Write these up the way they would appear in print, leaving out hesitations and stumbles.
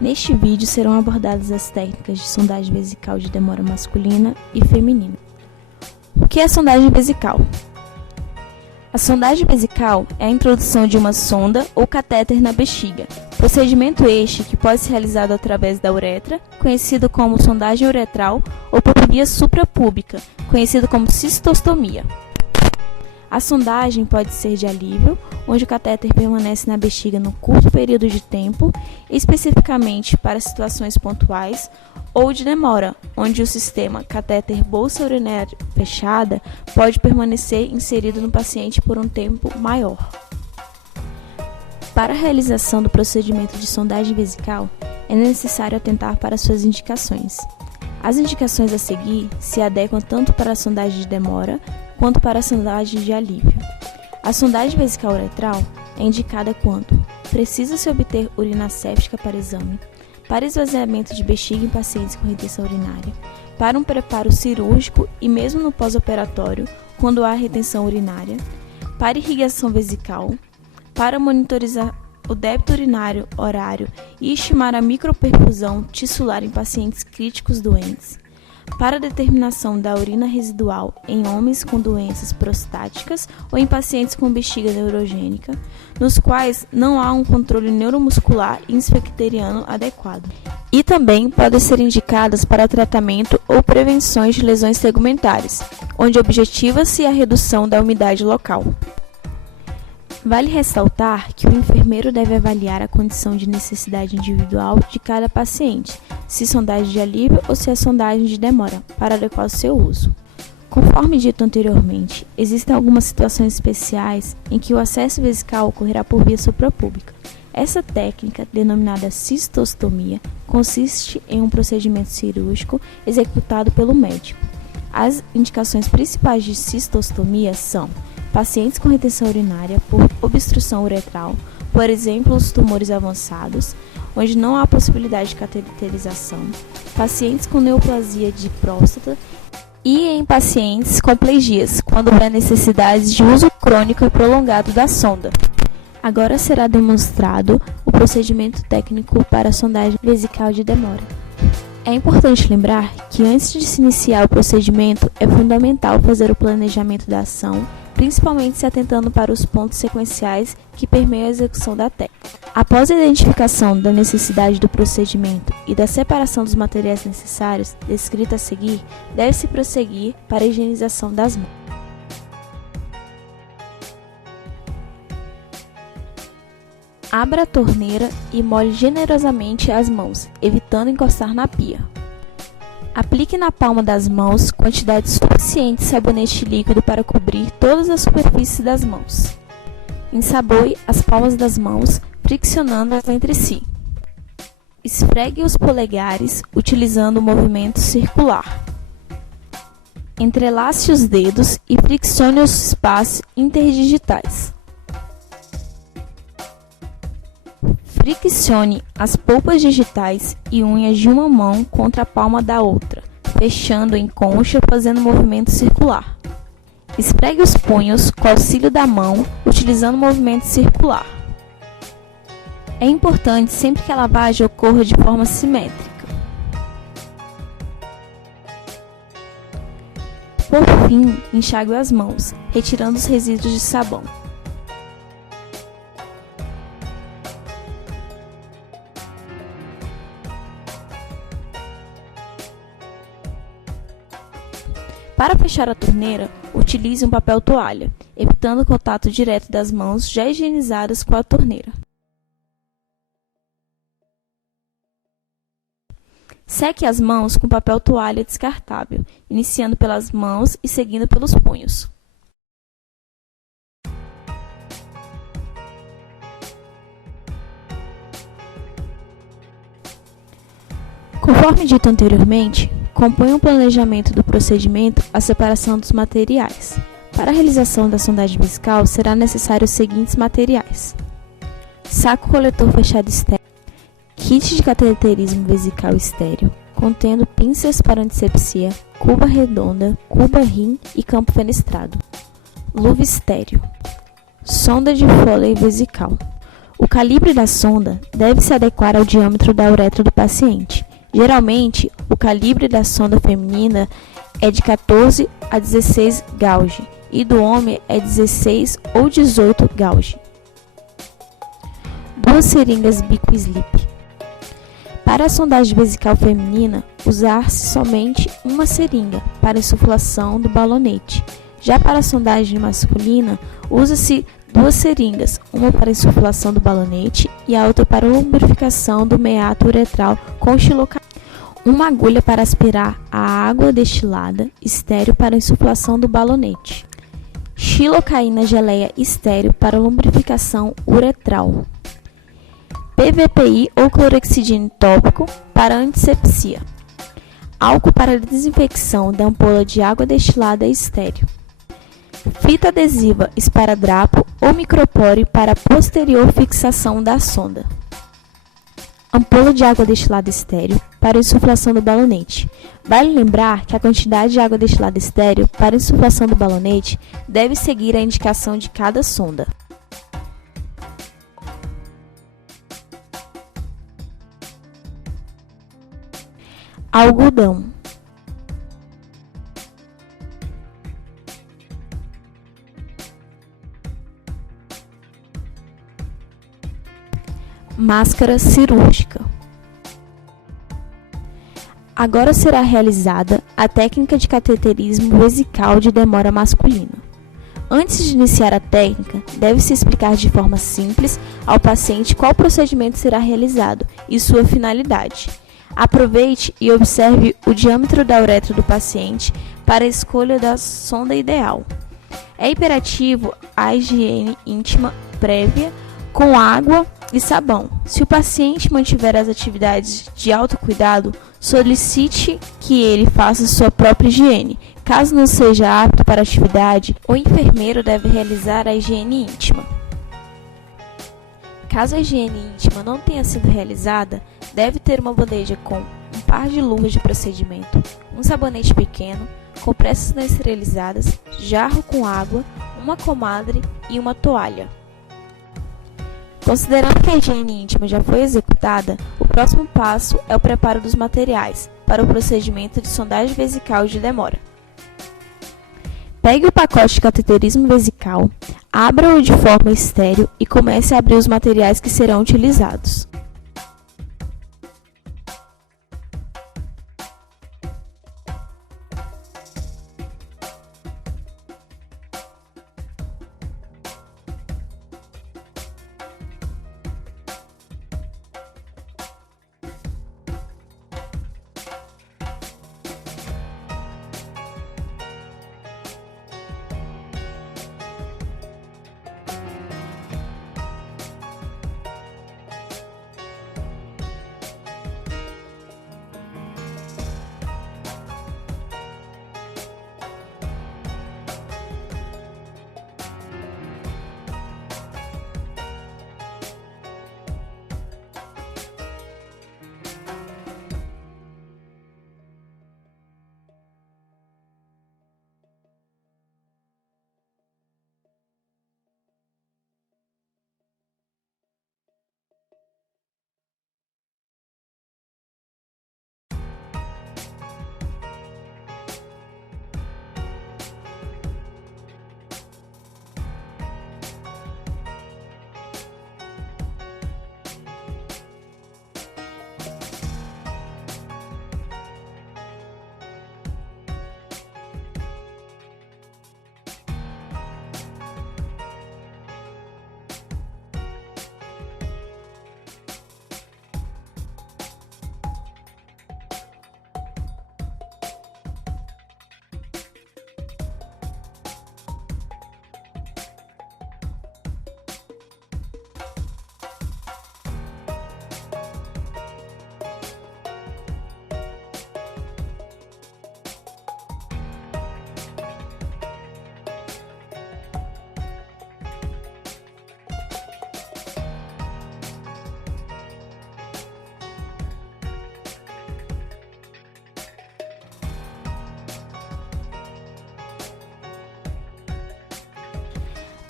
Neste vídeo serão abordadas as técnicas de sondagem vesical de demora masculina e feminina. O que é sondagem vesical? A sondagem vesical é a introdução de uma sonda ou catéter na bexiga, procedimento este que pode ser realizado através da uretra, conhecido como sondagem uretral, ou por via suprapúbica, conhecido como cistostomia. A sondagem pode ser de alívio, onde o catéter permanece na bexiga no curto período de tempo, especificamente para situações pontuais, ou de demora, onde o sistema catéter bolsa urinária fechada pode permanecer inserido no paciente por um tempo maior. Para a realização do procedimento de sondagem vesical, é necessário atentar para suas indicações. As indicações a seguir se adequam tanto para a sondagem de demora quanto para a sondagem de alívio. A sondagem vesical uretral é indicada quando precisa-se obter urina séptica para exame, para esvaziamento de bexiga em pacientes com retenção urinária, para um preparo cirúrgico e mesmo no pós-operatório, quando há retenção urinária, para irrigação vesical, para monitorizar o débito urinário horário e estimar a microperfusão tissular em pacientes críticos doentes, para a determinação da urina residual em homens com doenças prostáticas ou em pacientes com bexiga neurogênica, nos quais não há um controle neuromuscular e infecteriano adequado. E também podem ser indicadas para tratamento ou prevenções de lesões tegumentares, onde objetiva-se a redução da umidade local. Vale ressaltar que o enfermeiro deve avaliar a condição de necessidade individual de cada paciente, se sondagem de alívio ou se é sondagem de demora, para adequar o seu uso. Conforme dito anteriormente, existem algumas situações especiais em que o acesso vesical ocorrerá por via suprapúbica. Essa técnica, denominada cistostomia, consiste em um procedimento cirúrgico executado pelo médico. As indicações principais de cistostomia são pacientes com retenção urinária por obstrução uretral, por exemplo, os tumores avançados, onde não há possibilidade de cateterização, pacientes com neoplasia de próstata e em pacientes com plegias, quando houver necessidade de uso crônico e prolongado da sonda. Agora será demonstrado o procedimento técnico para a sondagem vesical de demora. É importante lembrar que antes de se iniciar o procedimento, é fundamental fazer o planejamento da ação, principalmente se atentando para os pontos sequenciais que permeiam a execução da técnica. Após a identificação da necessidade do procedimento e da separação dos materiais necessários, descrita a seguir, deve-se prosseguir para a higienização das mãos. Abra a torneira e molhe generosamente as mãos, evitando encostar na pia. Aplique na palma das mãos quantidade suficiente de sabonete líquido para cobrir todas as superfícies das mãos. Ensaboe as palmas das mãos, friccionando-as entre si. Esfregue os polegares utilizando o movimento circular. Entrelace os dedos e friccione os espaços interdigitais. Friccione as polpas digitais e unhas de uma mão contra a palma da outra, fechando em concha fazendo movimento circular. Esfregue os punhos com auxílio da mão, utilizando o movimento circular. É importante sempre que a lavagem ocorra de forma simétrica. Por fim, enxague as mãos, retirando os resíduos de sabão. Para fechar a torneira, utilize um papel toalha, evitando o contato direto das mãos já higienizadas com a torneira. Seque as mãos com papel toalha descartável, iniciando pelas mãos e seguindo pelos punhos. Conforme dito anteriormente, compõe um planejamento do procedimento a separação dos materiais. Para a realização da sondagem vesical, será necessário os seguintes materiais: saco coletor fechado estéreo, kit de cateterismo vesical estéreo, contendo pinças para antisepsia, cuba redonda, cuba rim e campo fenestrado, luva estéreo, sonda de Foley vesical. O calibre da sonda deve se adequar ao diâmetro da uretra do paciente. Geralmente, o calibre da sonda feminina é de 14 a 16 gauge e do homem é 16 ou 18 gauge. 2 seringas Bico-Slip. Para a sondagem vesical feminina, usar-se somente uma seringa para insuflação do balonete. Já para a sondagem masculina, usa-se 2 seringas, uma para insuflação do balonete e a outra para lubrificação do meato uretral com xilocaína. Uma agulha para aspirar a água destilada estéril para insuflação do balonete. Xilocaína geleia estéril para lubrificação uretral. PVPI ou clorexidina tópico para antisepsia. Álcool para desinfecção da ampola de água destilada estéril. Fita adesiva esparadrapo ou micropore para posterior fixação da sonda. Ampola de água destilada estéril para insuflação do balonete. Vale lembrar que a quantidade de água destilada estéril para insuflação do balonete deve seguir a indicação de cada sonda. Algodão. Máscara cirúrgica. Agora será realizada a técnica de cateterismo vesical de demora masculina. Antes de iniciar a técnica, deve-se explicar de forma simples ao paciente qual procedimento será realizado e sua finalidade. Aproveite e observe o diâmetro da uretra do paciente para a escolha da sonda ideal. É imperativo a higiene íntima prévia com água e sabão. Se o paciente mantiver as atividades de autocuidado, solicite que ele faça sua própria higiene. Caso não seja apto para a atividade, o enfermeiro deve realizar a higiene íntima. Caso a higiene íntima não tenha sido realizada, deve ter uma bandeja com um par de luvas de procedimento, um sabonete pequeno, compressas não esterilizadas, jarro com água, uma comadre e uma toalha. Considerando que a higiene íntima já foi executada, o próximo passo é o preparo dos materiais para o procedimento de sondagem vesical de demora. Pegue o pacote de cateterismo vesical, abra-o de forma estéril e comece a abrir os materiais que serão utilizados.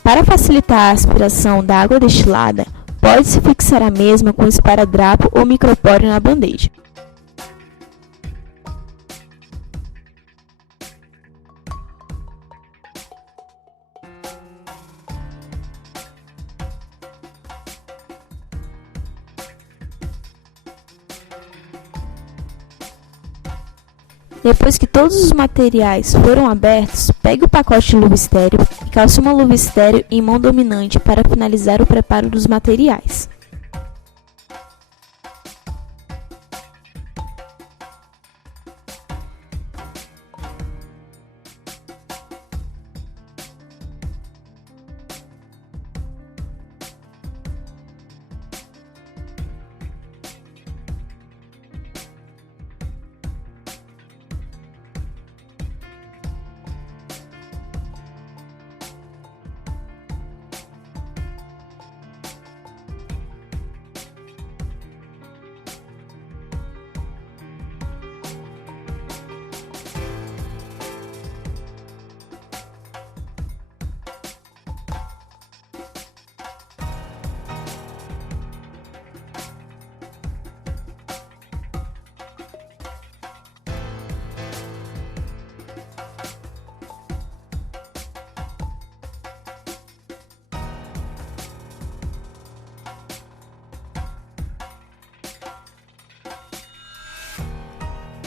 Para facilitar a aspiração da água destilada, pode Pode-se fixar a mesma com esparadrapo ou micropóreo na band-aid. Depois que todos os materiais foram abertos, pegue o pacote de luva estéreo e calce uma luva estéreo em mão dominante para finalizar o preparo dos materiais.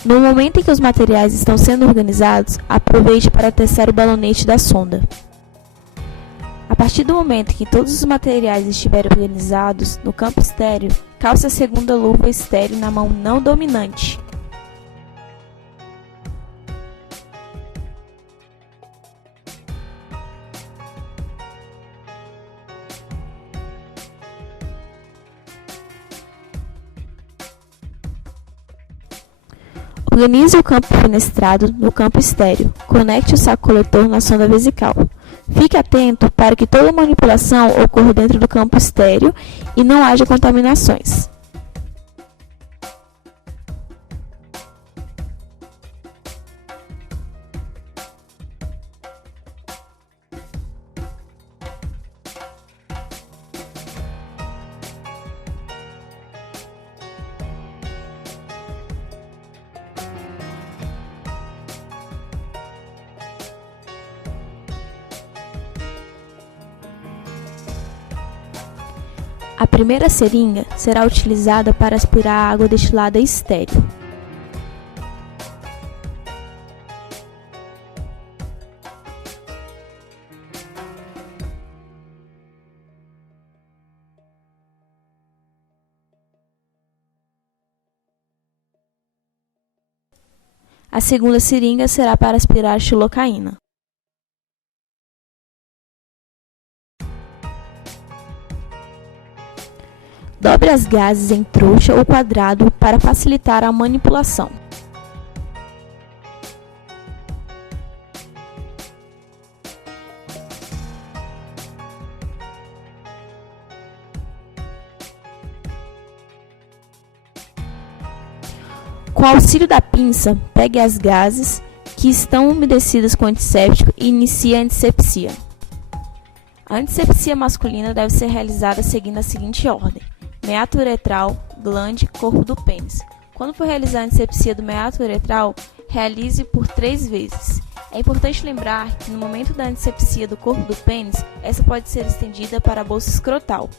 No momento em que os materiais estão sendo organizados, aproveite para testar o balonete da sonda. A partir do momento em que todos os materiais estiverem organizados no campo estéreo, calce a segunda luva estéreo na mão não dominante. Organize o campo fenestrado no campo estéreo. Conecte o saco coletor na sonda vesical. Fique atento para que toda manipulação ocorra dentro do campo estéreo e não haja contaminações. A primeira seringa será utilizada para aspirar a água destilada estéril. A segunda seringa será para aspirar xilocaína. Dobre as gases em trouxa ou quadrado para facilitar a manipulação. Com auxílio da pinça, pegue as gases que estão umedecidas com antisséptico e inicie a antisepsia. A antisepsia masculina deve ser realizada seguindo a seguinte ordem: meato uretral, glande, corpo do pênis. Quando for realizar a antisepsia do meato uretral, realize por 3 vezes. É importante lembrar que no momento da antisepsia do corpo do pênis, essa pode ser estendida para a bolsa escrotal.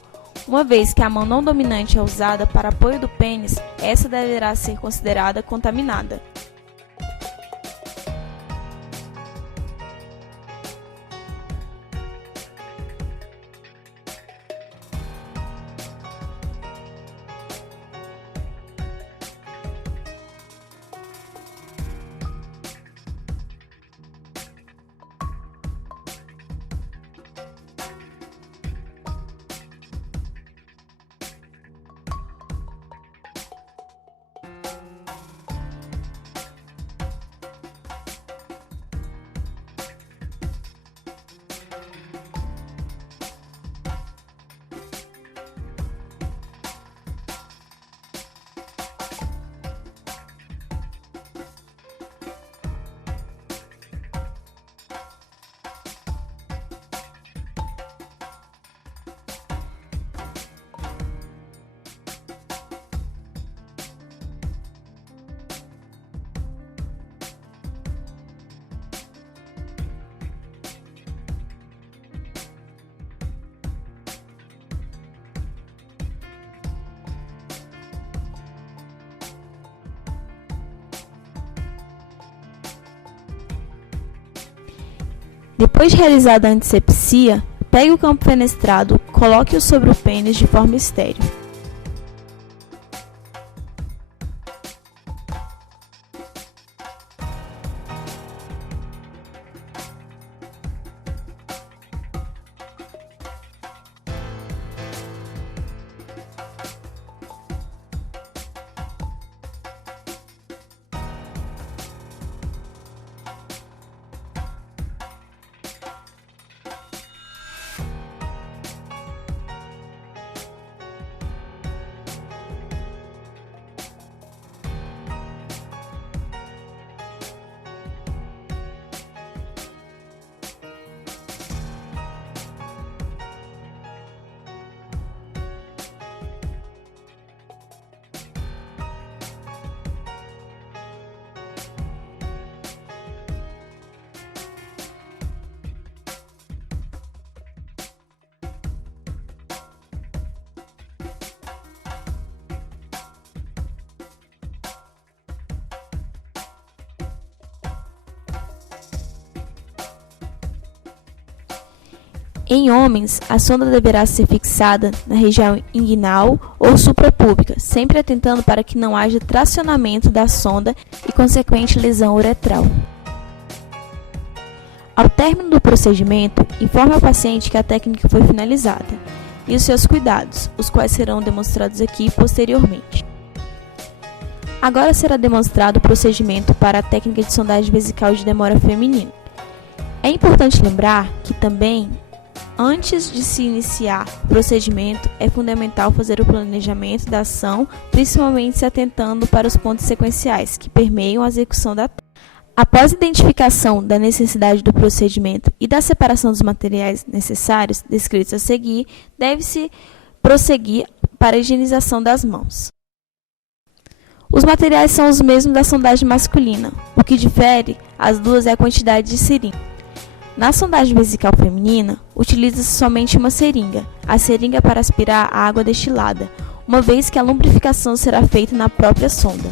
Uma vez que a mão não dominante é usada para apoio do pênis, essa deverá ser considerada contaminada. Depois de realizada a antisepsia, pegue o campo fenestrado, coloque-o sobre o pênis de forma estéril. Em homens, a sonda deverá ser fixada na região inguinal ou suprapúbica, sempre atentando para que não haja tracionamento da sonda e consequente lesão uretral. Ao término do procedimento, informe ao paciente que a técnica foi finalizada e os seus cuidados, os quais serão demonstrados aqui posteriormente. Agora será demonstrado o procedimento para a técnica de sondagem vesical de demora feminina. É importante lembrar que também, antes de se iniciar o procedimento, é fundamental fazer o planejamento da ação, principalmente se atentando para os pontos sequenciais que permeiam a execução da técnica. Após a identificação da necessidade do procedimento e da separação dos materiais necessários descritos a seguir, deve-se prosseguir para a higienização das mãos. Os materiais são os mesmos da sondagem masculina, o que difere as duas é a quantidade de seringa. Na sondagem vesical feminina, utiliza-se somente uma seringa, a seringa para aspirar a água destilada, uma vez que a lubrificação será feita na própria sonda.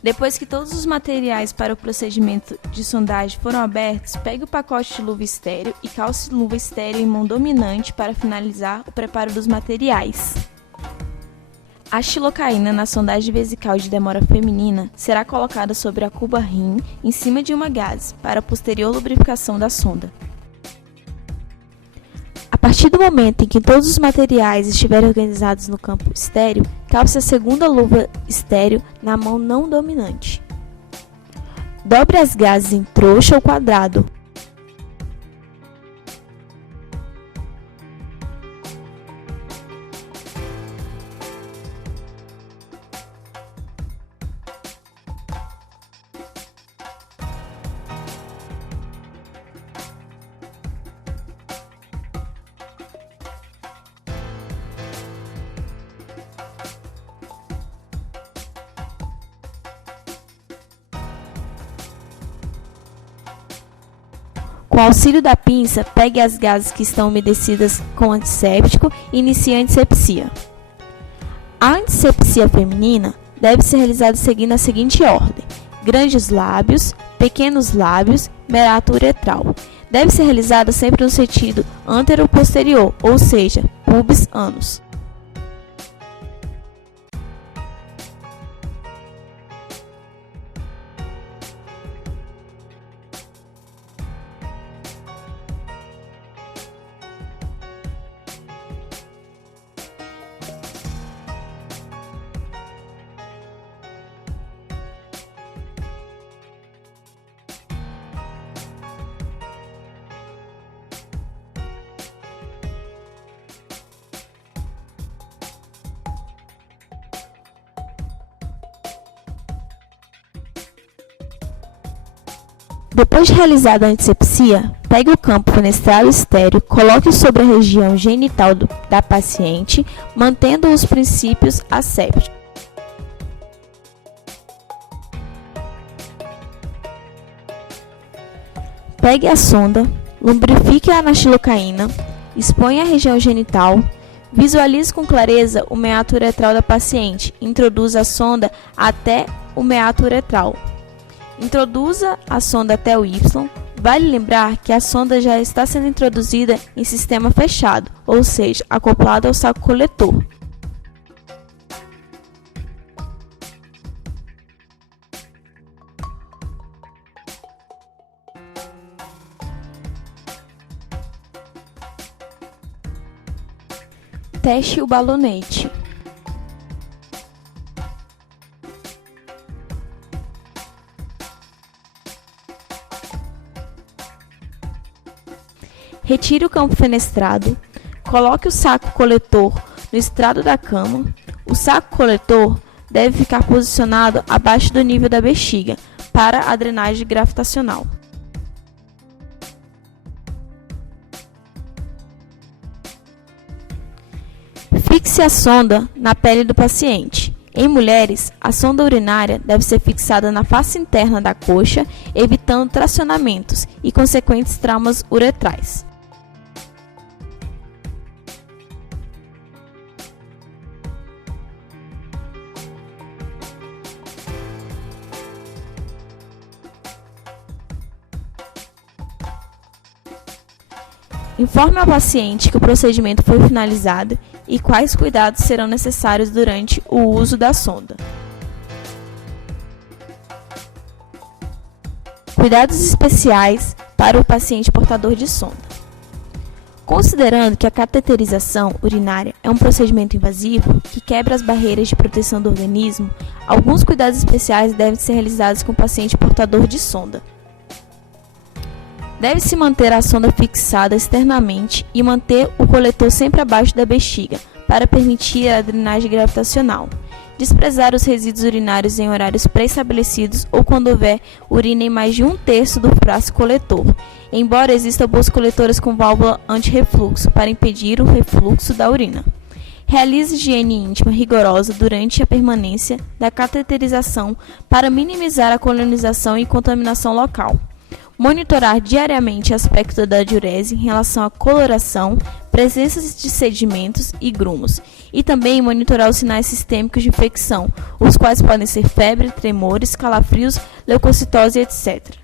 Depois que todos os materiais para o procedimento de sondagem foram abertos, pegue o pacote de luva estéreo e calce luva estéreo em mão dominante para finalizar o preparo dos materiais. A xilocaína na sondagem vesical de demora feminina será colocada sobre a cuba rim em cima de uma gaze para a posterior lubrificação da sonda. A partir do momento em que todos os materiais estiverem organizados no campo estéreo, calce a segunda luva estéreo na mão não dominante. Dobre as gases em trouxa ou quadrado. Com auxílio da pinça, pegue as gases que estão umedecidas com antisséptico e inicie a antisepsia. A antisepsia feminina deve ser realizada seguindo a seguinte ordem: grandes lábios, pequenos lábios, meato uretral. Deve ser realizada sempre no sentido antero-posterior, ou seja, pubis anus. Depois de realizada a antisepsia, pegue o campo fenestral estéreo, coloque-o sobre a região genital da paciente, mantendo os princípios assépticos. Pegue a sonda, lubrifique-a na xilocaína, exponha a região genital, visualize com clareza o meato uretral da paciente, introduza a sonda até o meato uretral. Introduza a sonda até o Y. Vale lembrar que a sonda já está sendo introduzida em sistema fechado, ou seja, acoplada ao saco coletor. Teste o balonete. Retire o campo fenestrado, coloque o saco coletor no estrado da cama. O saco coletor deve ficar posicionado abaixo do nível da bexiga para a drenagem gravitacional. Fixe a sonda na pele do paciente. Em mulheres, a sonda urinária deve ser fixada na face interna da coxa, evitando tracionamentos e consequentes traumas uretrais. Informe ao paciente que o procedimento foi finalizado e quais cuidados serão necessários durante o uso da sonda. Cuidados especiais para o paciente portador de sonda. Considerando que a cateterização urinária é um procedimento invasivo que quebra as barreiras de proteção do organismo, alguns cuidados especiais devem ser realizados com o paciente portador de sonda. Deve-se manter a sonda fixada externamente e manter o coletor sempre abaixo da bexiga, para permitir a drenagem gravitacional. Desprezar os resíduos urinários em horários pré-estabelecidos ou quando houver urina em mais de 1/3 do frasco coletor, embora existam bolsas coletoras com válvula anti-refluxo para impedir o refluxo da urina. Realize higiene íntima rigorosa durante a permanência da cateterização para minimizar a colonização e contaminação local. Monitorar diariamente o aspecto da diurese em relação à coloração, presença de sedimentos e grumos, e também monitorar os sinais sistêmicos de infecção, os quais podem ser febre, tremores, calafrios, leucocitose, etc.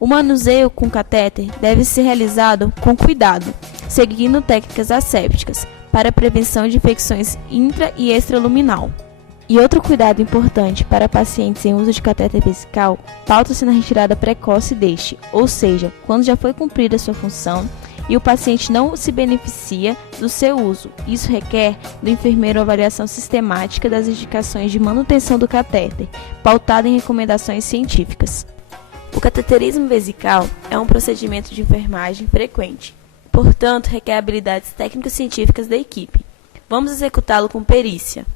O manuseio com catéter deve ser realizado com cuidado, seguindo técnicas assépticas, para a prevenção de infecções intra- e extraluminal. E outro cuidado importante para pacientes em uso de catéter vesical pauta-se na retirada precoce deste, ou seja, quando já foi cumprida sua função e o paciente não se beneficia do seu uso. Isso requer do enfermeiro avaliação sistemática das indicações de manutenção do catéter, pautada em recomendações científicas. O cateterismo vesical é um procedimento de enfermagem frequente, portanto, requer habilidades técnico-científicas da equipe. Vamos executá-lo com perícia.